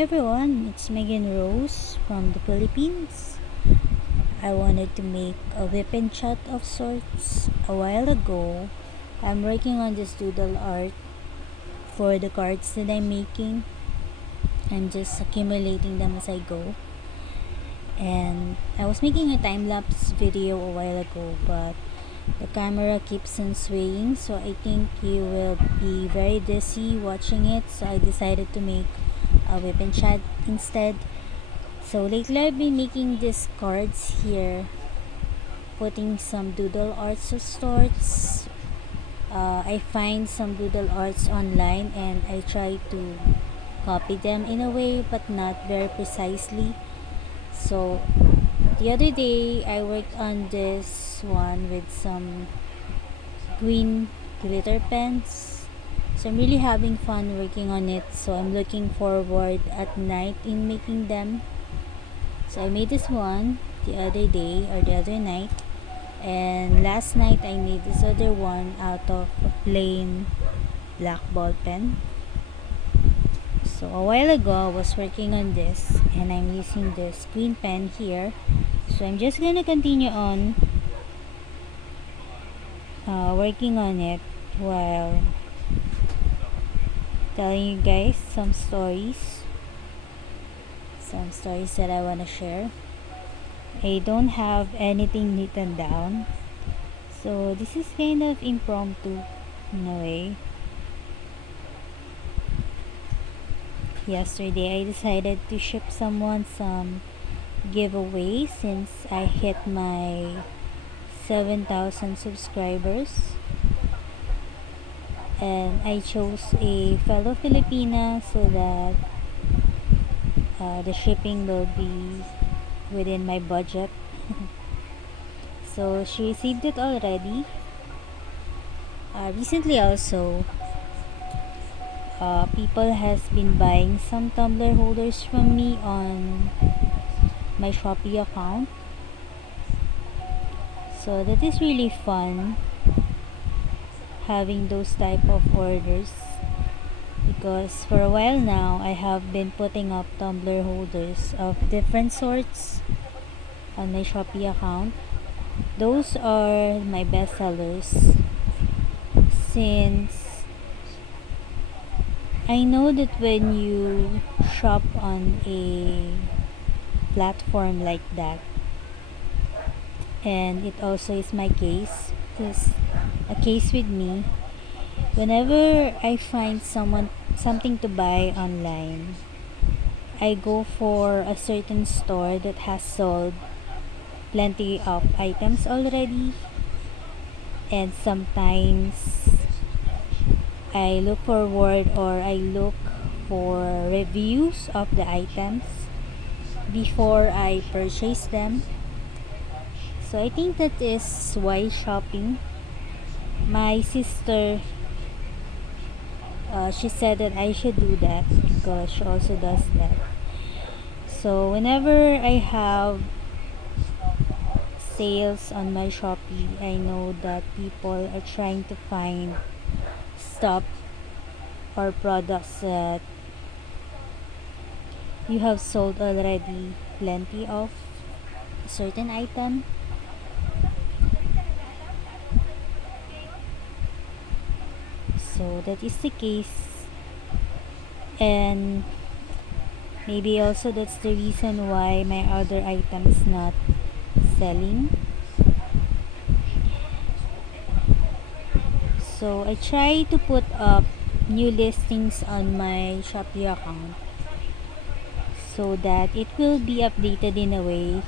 Hi everyone, it's Megan Rose from the Philippines. I wanted to make a WIP Chat of sorts a while ago. I'm working on this doodle art for the cards that I'm making. I'm just accumulating them as I go. And I was making a time-lapse video a while ago, but the camera keeps on swaying, so I think you will be very dizzy watching it, so I decided to make a WIP Chat instead. So lately I've been making these cards here, putting some doodle arts of sorts. I find some doodle arts online and I try to copy them in a way, but not very precisely. So the other day I worked on this one with some green glitter pens. So I'm really having fun working on it. So I'm looking forward at night in making them. So I made this one the other day or the other night, and last night I made this other one out of a plain black ball pen. So a while ago I was working on this and I'm using this green pen here. So I'm just gonna continue on working on it while telling you guys some stories that I want to share. I don't have anything written down, so this is kind of impromptu in a way. Yesterday I decided to ship someone some giveaway since I hit my 7,000 subscribers, and I chose a fellow Filipina so that the shipping will be within my budget. So she received it already. Recently also, people has been buying some tumbler holders from me on my Shopee account. So that is really fun having those type of orders, because for a while now I have been putting up tumbler holders of different sorts on my Shopee account. Those are my best sellers, since I know that when you shop on a platform like that, and it also is my case, is a case with me, whenever I find something to buy online, I go for a certain store that has sold plenty of items already, and sometimes I look forward or I look for reviews of the items before I purchase them. So I think that is why shopping. My sister, she said that I should do that because she also does that. So whenever I have sales on my Shopee, I know that people are trying to find stuff or products that you have sold already plenty of a certain item. So that is the case, and maybe also that's the reason why my other item is not selling. So I try to put up new listings on my Shopee account so that it will be updated in a way.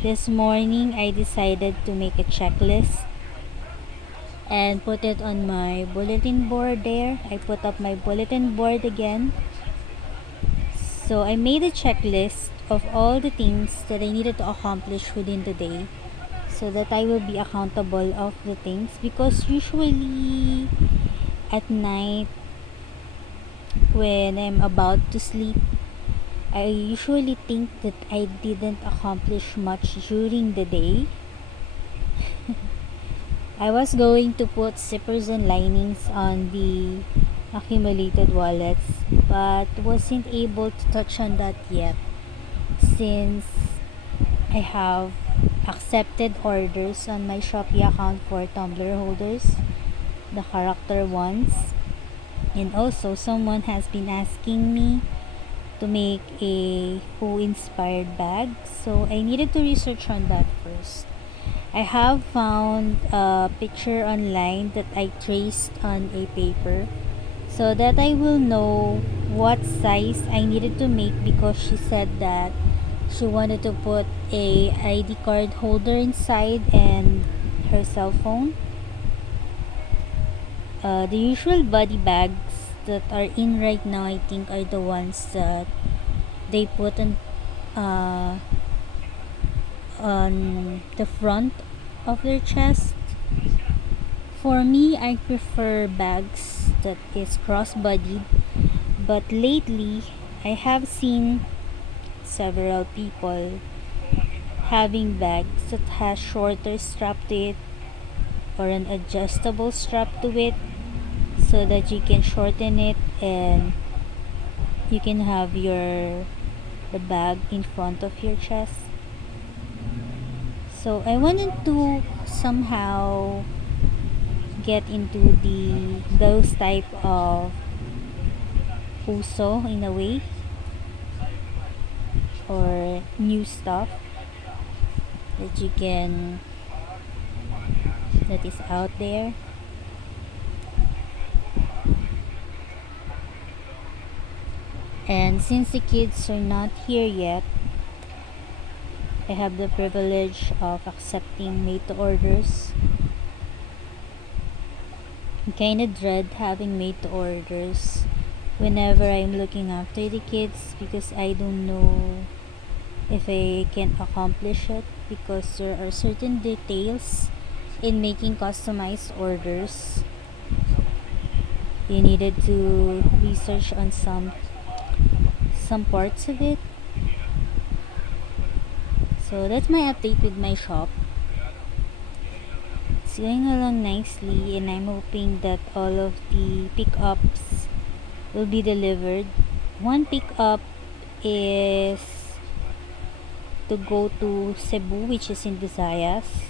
This morning I decided to make a checklist and put it on my bulletin board there. I put up my bulletin board again. So I made a checklist of all the things that I needed to accomplish within the day, so that I will be accountable of the things, because usually at night when I'm about to sleep, I usually think that I didn't accomplish much during the day. I was going to put zippers and linings on the accumulated wallets, but wasn't able to touch on that yet since I have accepted orders on my Shopee account for tumbler holders, the character ones, and also someone has been asking me to make a Who inspired bag, so I needed to research on that first. I have found a picture online that I traced on a paper so that I will know what size I needed to make, because she said that she wanted to put a ID card holder inside and her cell phone. The usual body bags that are in right now, I think, are the ones that they put uh, on the front of their chest. For me, I prefer bags that is cross-bodied, but lately I have seen several people having bags that has shorter strap to it or an adjustable strap to it so that you can shorten it and you can have the bag in front of your chest. So I wanted to somehow get into those type of uso in a way, or new stuff that you can that is out there. And since the kids are not here yet, I have the privilege of accepting made to orders. I kind of dread having made to orders whenever I'm looking after the kids, because I don't know if I can accomplish it, because there are certain details in making customized orders. You needed to research on some parts of it. So that's my update with my shop. It's going along nicely, and I'm hoping that all of the pickups will be delivered. One pickup is to go to Cebu, which is in Visayas.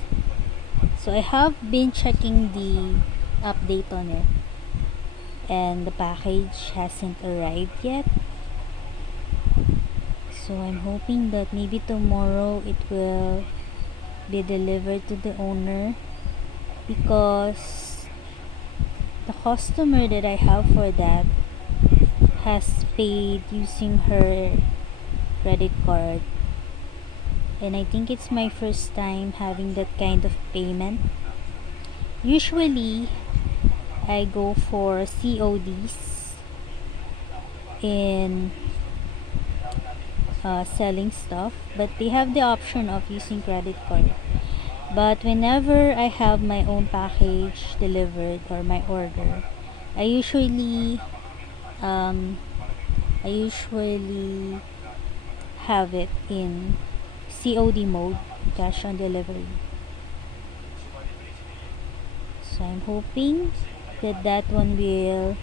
So I have been checking the update on it, and the package hasn't arrived yet. So I'm hoping that maybe tomorrow it will be delivered to the owner, because the customer that I have for that has paid using her credit card, and I think it's my first time having that kind of payment. Usually I go for CODs in selling stuff, but they have the option of using credit card. But whenever I have my own package delivered or my order, I usually um, I usually have it in COD mode, cash on delivery. So I'm hoping that that one will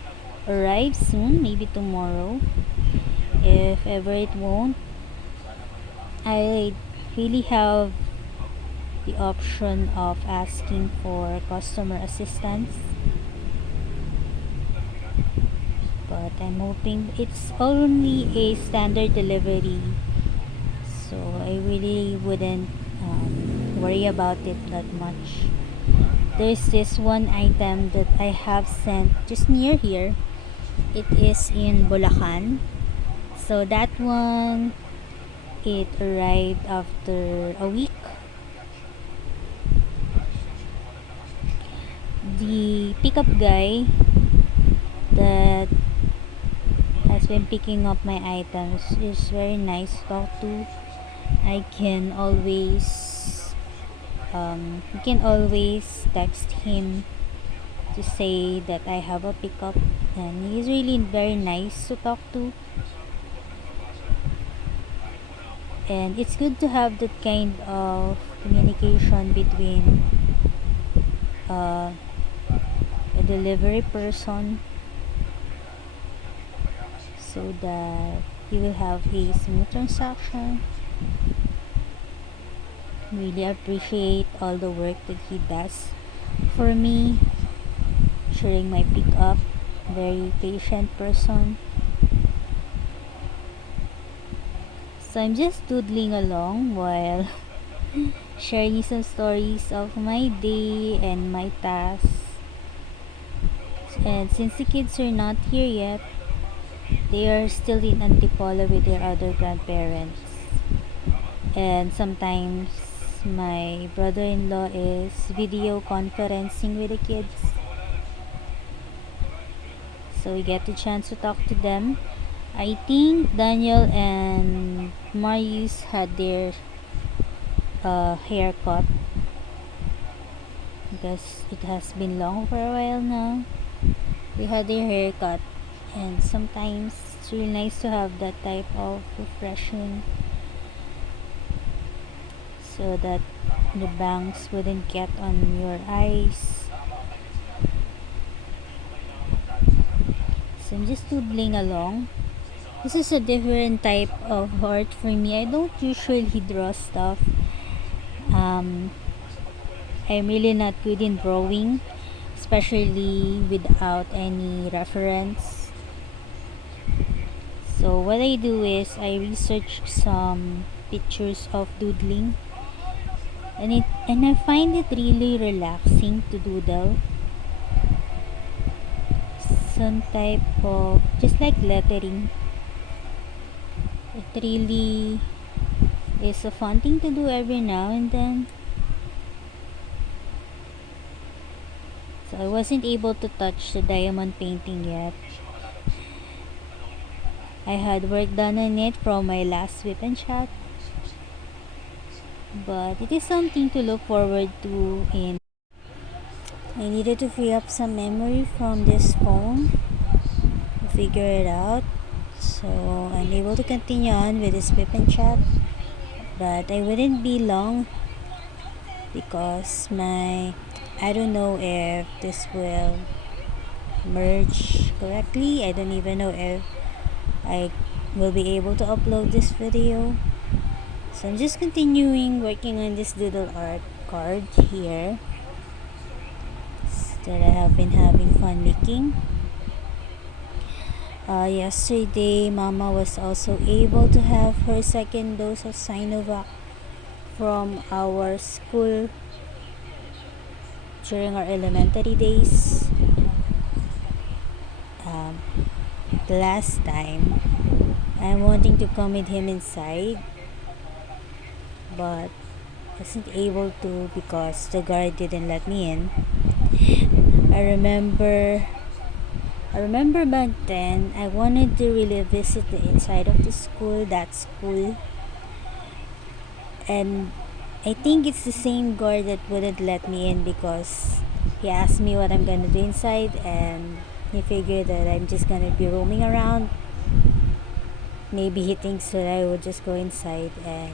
arrive soon, maybe tomorrow. If ever it won't, I really have the option of asking for customer assistance, but I'm hoping it's only a standard delivery, so I really wouldn't worry about it that much. There's this one item that I have sent just near here. It is in Bulacan, so that one, it arrived after a week. The pickup guy that has been picking up my items is very nice to talk to. I can always you can always text him to say that I have a pickup, and he's really very nice to talk to. And it's good to have that kind of communication between uh, a delivery person. so that you will have a smooth transaction. Really appreciate all the work that he does for me during my pickup. Very patient person. So I'm just doodling along while sharing some stories of my day and my tasks. And since the kids are not here yet, they are still in Antipolo with their other grandparents. And sometimes my brother-in-law is video conferencing with the kids. So we get the chance to talk to them. I think Daniel and Marius had their haircut because it has been long for a while now. We had their haircut, and sometimes it's really nice to have that type of refreshing so that the bangs wouldn't get on your eyes. So I'm just doodling along. This is a different type of art for me. I don't usually draw stuff. I'm really not good in drawing, especially without any reference. So what I do is I research some pictures of doodling, and I find it really relaxing to doodle. Some type of just like lettering. It really is a fun thing to do every now and then. So I wasn't able to touch the diamond painting yet. I had work done on it from my last WIP Chat, but it is something to look forward to. In I needed to free up some memory from this phone to figure it out, so I'm able to continue on with this WIP Chat, but I wouldn't be long because I don't know if this will merge correctly. I don't even know if I will be able to upload this video. So I'm just continuing working on this little art card here that I have been having fun making. Yesterday, Mama was also able to have her second dose of Sinovac from our school during our elementary days. The last time, I'm wanting to come with him inside, but wasn't able to because the guard didn't let me in. I remember back then I wanted to really visit the inside of the school, that school, and I think it's the same guard that wouldn't let me in because he asked me what I'm gonna do inside, and he figured that I'm just gonna be roaming around. Maybe he thinks that I would just go inside and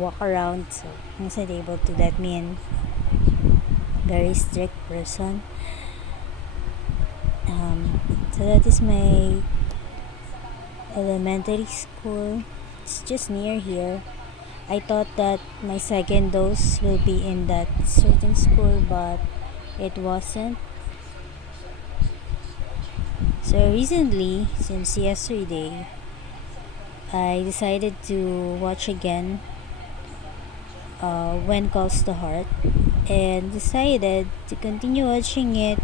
walk around, so he wasn't able to let me in. Very strict person. So that is my elementary school. It's just near here. I thought that my second dose will be in that certain school, but it wasn't. So recently, since yesterday, I decided to watch again When Calls the Heart, and decided to continue watching it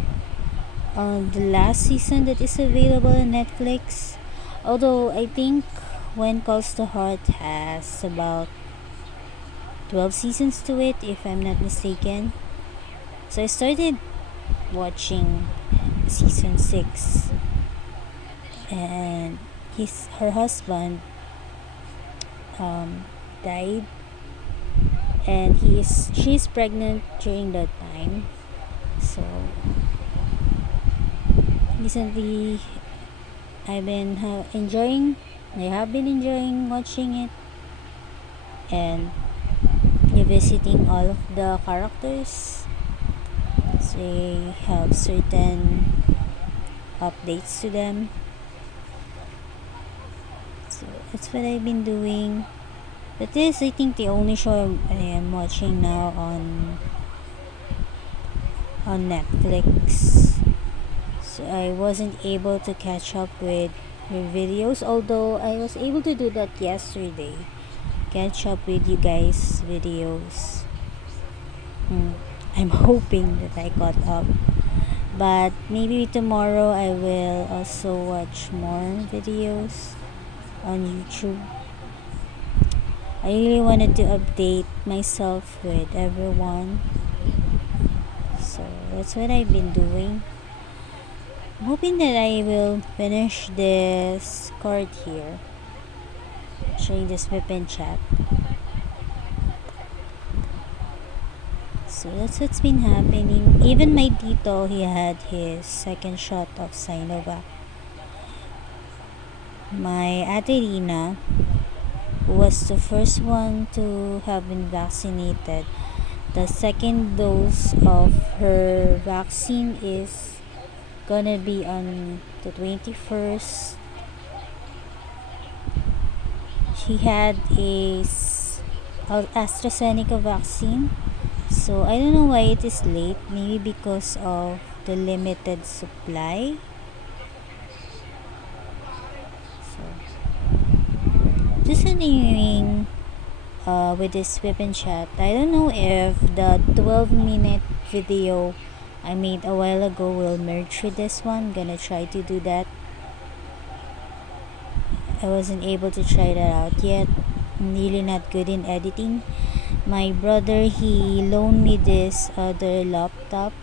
on the last season that is available on Netflix. Although I think When Calls the Heart has about 12 seasons to it, if I'm not mistaken. So I started watching season 6, and her husband died, and she's pregnant during that time. So recently I have been enjoying watching it and revisiting all of the characters. So they have certain updates to them. So that's what I've been doing. But this, I think, the only show I am watching now on Netflix. So I wasn't able to catch up with your videos, although I was able to do that yesterday. Catch up with you guys' videos. I'm hoping that I caught up. But maybe tomorrow I will also watch more videos on YouTube. I really wanted to update myself with everyone. So that's what I've been doing. I'm hoping that I will finish this card here, showing this WIP Chat. So that's what's been happening. Even my tito, he had his second shot of Sinovac. My ate Rina, who was the first one to have been vaccinated, the second dose of her vaccine is gonna be on the 21st. She had a AstraZeneca vaccine. So I don't know why it is late. Maybe because of the limited supply. So just continuing with this WIP Chat. I don't know if the 12-minute video I made a while ago will merge with this one. I'm gonna try to do that. I wasn't able to try that out yet. I'm really not good in editing. My brother, he loaned me this other laptop,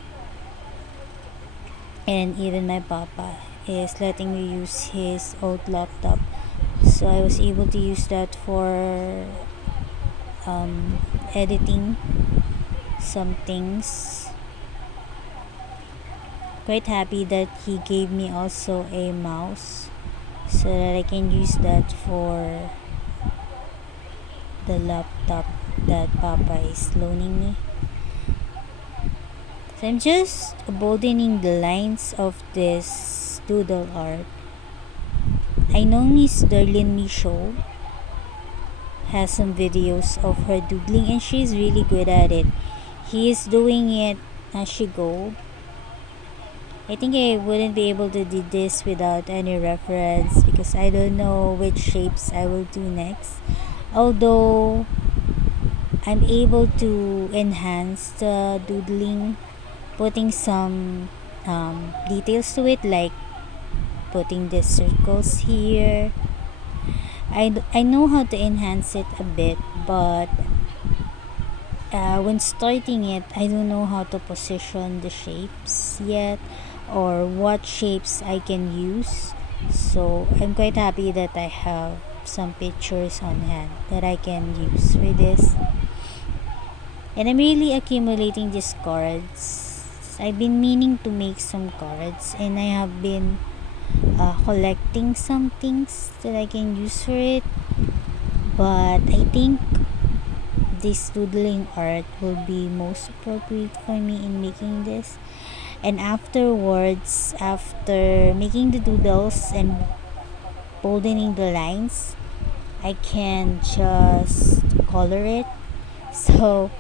and even my papa is letting me use his old laptop, so I was able to use that for editing some things. Quite happy that he gave me also a mouse so that I can use that for the laptop that papa is loaning me. So I'm just boldening the lines of this doodle art. I know Miss Darlene Michaud has some videos of her doodling, and she's really good at it. He is doing it as she go. I think I wouldn't be able to do this without any reference because I don't know which shapes I will do next. Although I'm able to enhance the doodling, putting some details to it, like putting the circles here. I know how to enhance it a bit, but when starting it, I don't know how to position the shapes yet, or what shapes I can use. So I'm quite happy that I have some pictures on hand that I can use for this. And I'm really accumulating these cards. I've been meaning to make some cards, and I have been collecting some things that I can use for it. But I think this doodling art will be most appropriate for me in making this. And afterwards, after making the doodles and boldening the lines, I can just color it. So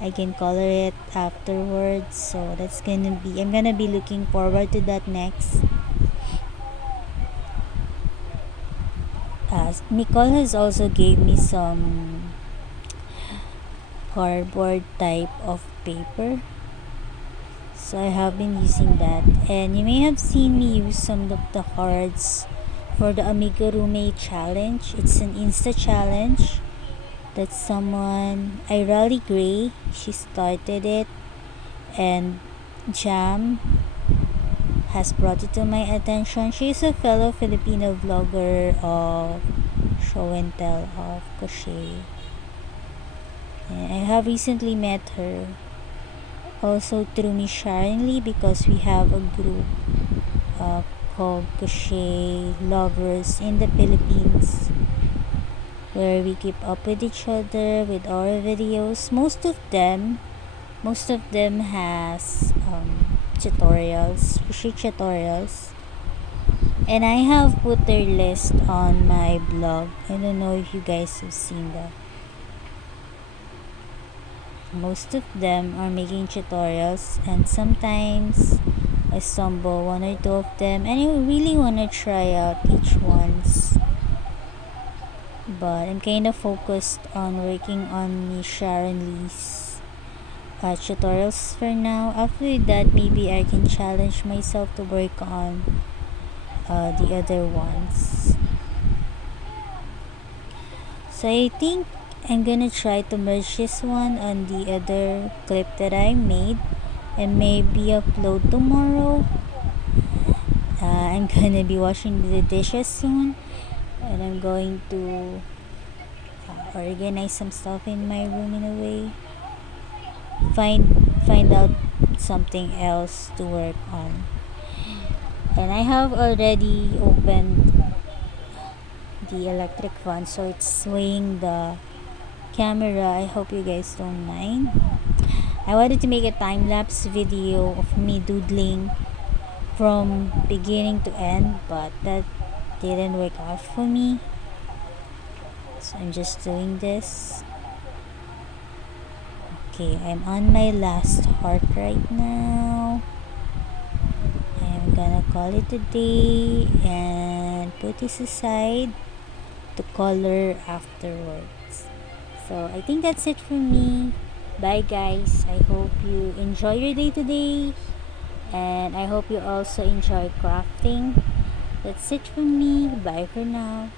I can color it afterwards. So that's gonna be, I'm gonna be looking forward to that next. Nicole has also gave me some cardboard type of paper, so I have been using that. And you may have seen me use some of the cards for the Amigurumi challenge. It's an Insta challenge that someone, Irali Gray, she started it, and Jam has brought it to my attention. She's a fellow Filipino vlogger of show and tell of crochet, and I have recently met her also through Miss Sharon, because we have a group called Crochet Lovers in the Philippines, where we keep up with each other with our videos. Most of them has tutorials, crochet tutorials. And I have put their list on my blog. I don't know if you guys have seen that. Most of them are making tutorials, and sometimes I stumble one or two of them, and I really want to try out each ones. But I'm kind of focused on working on the Sharon Lee's tutorials for now. After that, maybe I can challenge myself to work on the other ones. So I think I'm gonna try to merge this one on the other clip that I made and maybe upload tomorrow. I'm gonna be washing the dishes soon, and I'm going to organize some stuff in my room in a way. Find out something else to work on. And I have already opened the electric fan, so it's swaying the camera. I hope you guys don't mind. I wanted to make a time-lapse video of me doodling from beginning to end, but that didn't work out for me, so I'm just doing this. Okay, I'm on my last heart right now. I'm gonna call it a day and put this aside to color afterwards. So I think that's it for me. Bye guys. I hope you enjoy your day today, and I hope you also enjoy crafting. That's it for me. Bye for now.